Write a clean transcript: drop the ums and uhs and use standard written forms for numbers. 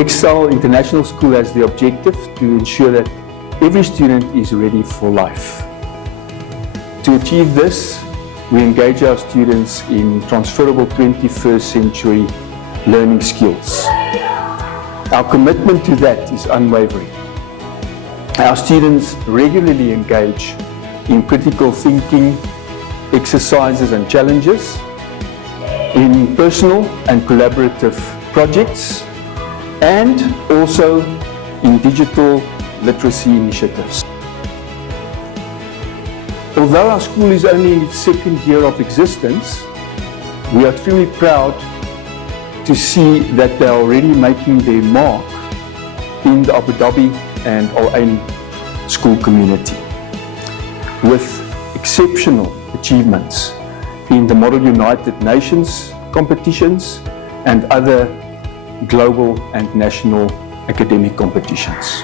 Excel International School has the objective to ensure that every student is ready for life. To achieve this, we engage our students in transferable 21st century learning skills. Our commitment to that is unwavering. Our students regularly engage in critical thinking exercises and challenges, in personal and collaborative projects, and also in digital literacy initiatives. Although our school is only in its second year of existence, we are extremely proud to see that they are already making their mark in the Abu Dhabi and Al Ain school community, with exceptional achievements in the Model United Nations competitions and other global and national academic competitions.